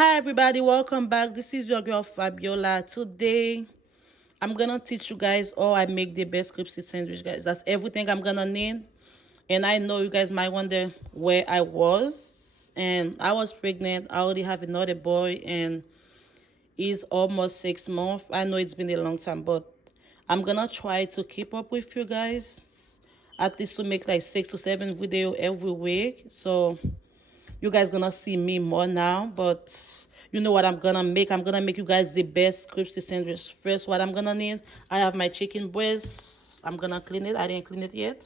Hi everybody, welcome back. This is your girl Fabiola. Today I'm gonna teach you guys how I make the best Cripsy sandwich, guys. That's everything I'm gonna need. And I know you guys might wonder where I was. And I was pregnant. I already have another boy and he's almost 6 months. I know it's been a long time, but I'm gonna try to keep up with you guys. At least to make like 6 to 7 videos every week. So you guys gonna see me more now, but you know what I'm gonna make. I'm gonna make you guys the best crispy sandwich. First, what I'm gonna need, I have my chicken breast. I'm gonna clean it. I didn't clean it yet.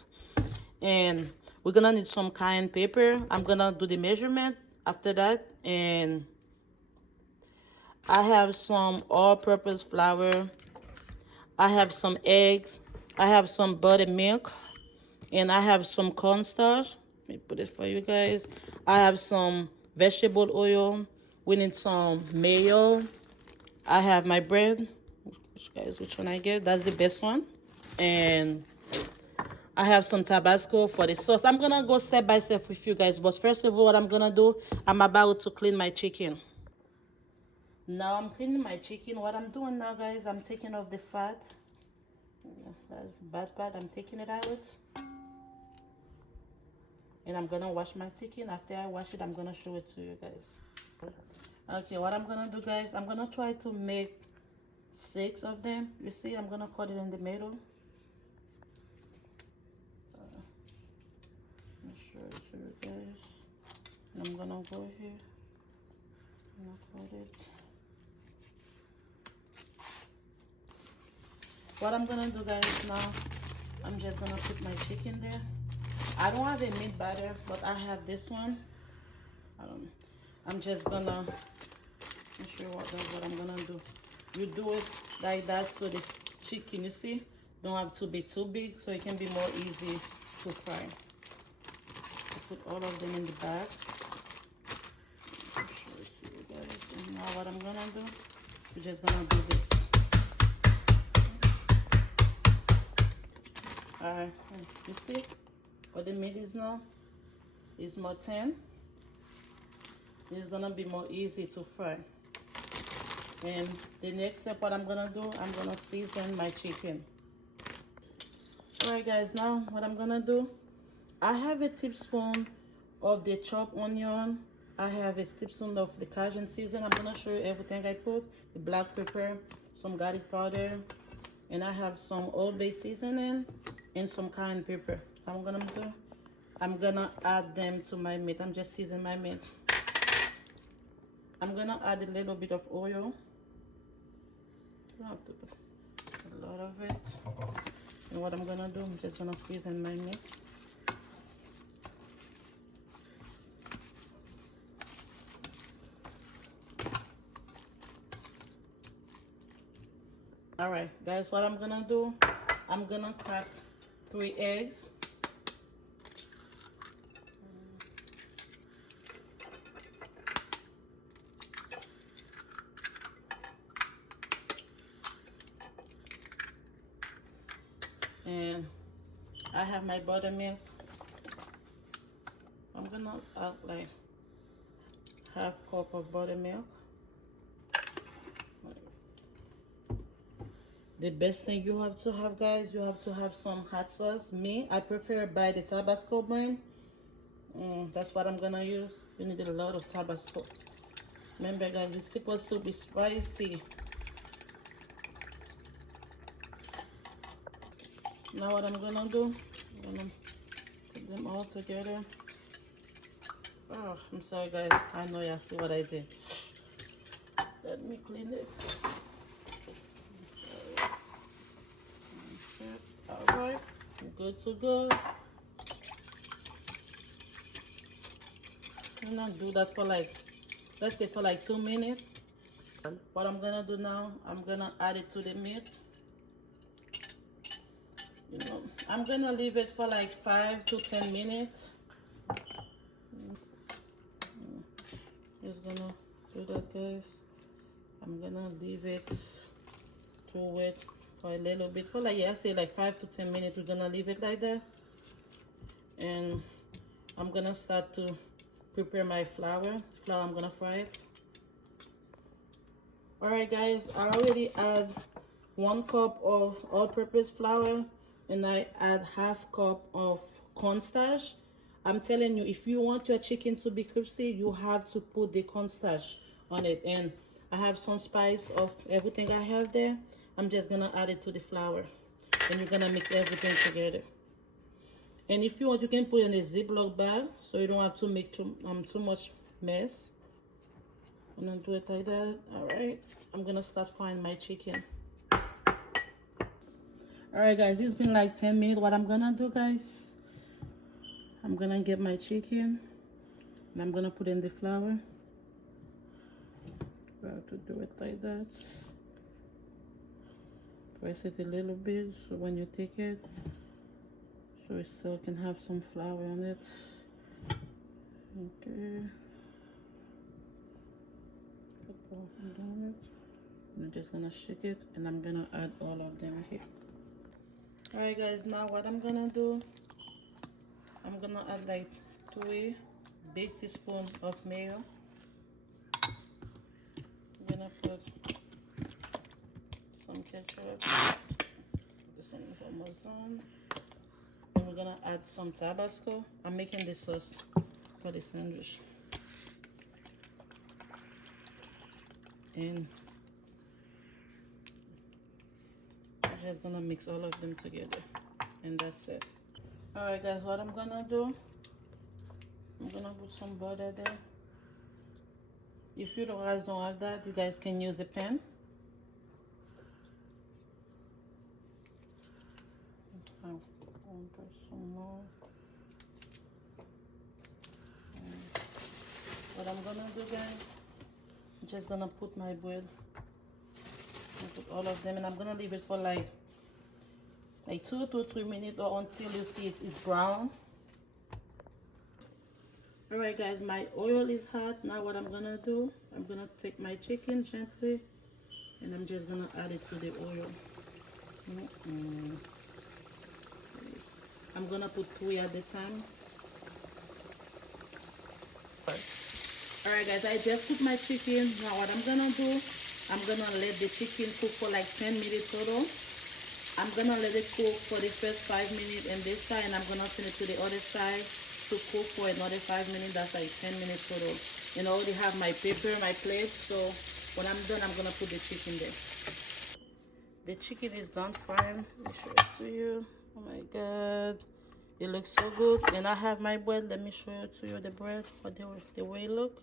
And we're gonna need some cayenne pepper. I'm gonna do the measurement after that. And I have some all-purpose flour. I have some eggs. I have some buttermilk. And I have some cornstarch. Let me put it for you guys. I have some vegetable oil. We need some mayo. I have my bread. Which one I get? That's the best one. And I have some Tabasco for the sauce. I'm gonna go step by step with you guys. But first of all, what I'm gonna do, I'm about to clean my chicken. Now I'm cleaning my chicken. What I'm doing now, guys, I'm taking off the fat. That's bad part. I'm taking it out. And I'm gonna wash my chicken. After I wash it, I'm gonna show it to you guys. Okay, what I'm gonna do, guys, I'm gonna try to make 6 of them. You see, I'm gonna cut it in the middle. Let me show it to you guys. And I'm gonna go here. I'm gonna cut it. What I'm gonna do, guys, now, I'm just gonna put my chicken there. I don't have a meat batter, but I have this one. I'm just gonna show you what I'm gonna do. You do it like that so the chicken, you see, don't have to be too big, so it can be more easy to fry. I put all of them in the bag. I'll show it to you guys. And now what I'm gonna do, we're just gonna do this. Alright, you see what the meat is now? It's more thin. It's gonna be more easy to fry. And the next step, what I'm gonna do, I'm gonna season my chicken. Alright guys, now what I'm gonna do, I have a teaspoon of the chopped onion. I have a teaspoon of the Cajun season. I'm gonna show you everything I put. The black pepper, some garlic powder, and I have some Old Bay seasoning and some cayenne pepper. I'm gonna add them to my meat. I'm just seasoning my meat. I'm gonna add a little bit of oil. Don't have to put a lot of it. And what I'm gonna do, I'm just gonna season my meat. All right, guys, what I'm gonna do, I'm gonna crack 3 eggs. And I have my buttermilk. I'm gonna add like half cup of buttermilk. The best thing you have to have, guys, you have to have some hot sauce. Me, I prefer by the Tabasco brand. That's what I'm gonna use. You need a lot of Tabasco. Remember, guys, it's supposed to be spicy. Now what I'm gonna do, I'm gonna put them all together. Oh, I'm sorry guys, I know y'all see what I did. Let me clean it. I'm sorry. Alright, good to go. I'm gonna do that for like, let's say for like 2 minutes. What I'm gonna do now, I'm gonna add it to the meat. You know, I'm gonna leave it for like 5 to 10 minutes. Just gonna do that, guys. I'm gonna leave it to wait for a little bit, for like, yeah, I say like 5 to 10 minutes. We're gonna leave it like that, and I'm gonna start to prepare my flour. I'm gonna fry it. All right, guys, I already add 1 cup of all-purpose flour, and I add ½ cup of cornstarch. I'm telling you, if you want your chicken to be crispy, you have to put the cornstarch on it. And I have some spice of everything I have there. I'm just gonna add it to the flour, and you're gonna mix everything together. And if you want, you can put it in a Ziploc bag so you don't have to make too much mess. I'm gonna do it like that. All right, I'm gonna start frying my chicken. All right, guys, it's been like 10 minutes. What I'm gonna do, guys, I'm gonna get my chicken and I'm gonna put in the flour. I have to do it like that. Press it a little bit so when you take it, so it still can have some flour on it. Okay. I'm just gonna shake it, and I'm gonna add all of them here. All right, guys, now what I'm gonna do, I'm gonna add like 3 big teaspoons of mayo. I'm gonna put some ketchup. This one is almost done. And we're gonna add some Tabasco. I'm making the sauce for the sandwich. And I'm just gonna mix all of them together, and that's it. All right, guys, what I'm gonna do, I'm gonna put some butter there. If you guys don't have that, you guys can use a pan. I'll put some more. And what I'm gonna do, guys, I'm just gonna put my bread and put all of them, and I'm gonna leave it for like 2 to 3 minutes, or until you see it is brown. All right, guys, my oil is hot. Now what I'm gonna do, I'm gonna take my chicken gently, and I'm just gonna add it to the oil. I'm gonna put 3 at the time. Alright, guys, I just cooked my chicken. Now what I'm gonna do, I'm gonna let the chicken cook for like 10 minutes total. I'm gonna let it cook for the first 5 minutes on this side, and I'm gonna turn it to the other side to cook for another 5 minutes. That's like 10 minutes total. And I already have my paper, my plate, so when I'm done, I'm gonna put the chicken there. The chicken is done frying. Let me show it to you. Oh my god, it looks so good. And I have my bread. Let me show it to you, the bread, what the way it look.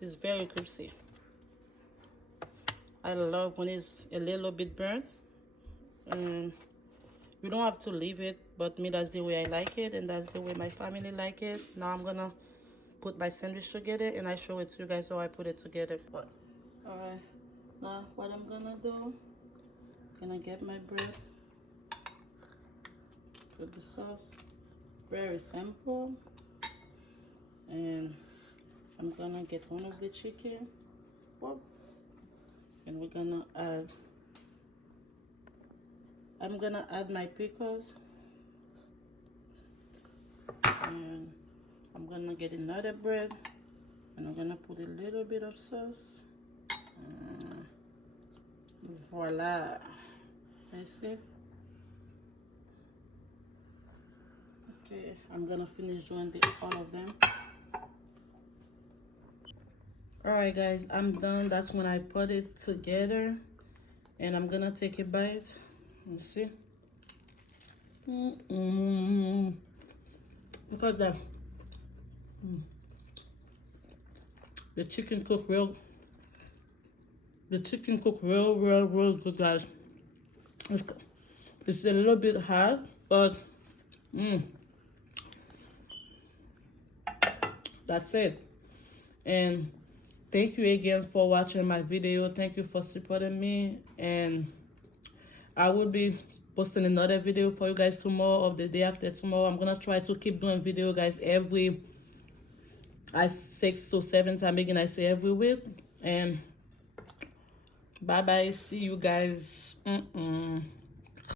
It's very crispy. I love when it's a little bit burnt. You don't have to leave it, but me, that's the way I like it, and that's the way my family like it. Now I'm gonna put my sandwich together, and I show it to you guys how I put it together. But all right, now what I'm gonna do, I'm gonna get my bread, put the sauce. Very simple. And I'm gonna get one of the chicken. Whoop. And we're gonna add, I'm gonna add my pickles, and I'm gonna get another bread, and I'm gonna put a little bit of sauce. Voila. I see. Okay, I'm gonna finish doing all of them. All right, guys, I'm done. That's when I put it together, and I'm gonna take a bite. Let's see. Look at that. The chicken cooked real. The chicken cooked real good, guys. It's a little bit hard, but that's it. And thank you again for watching my video. Thank you for supporting me, and I will be posting another video for you guys tomorrow or the day after tomorrow. I'm gonna try to keep doing video, guys, every 6 to 7 times again. I say every week. And bye bye. See you guys.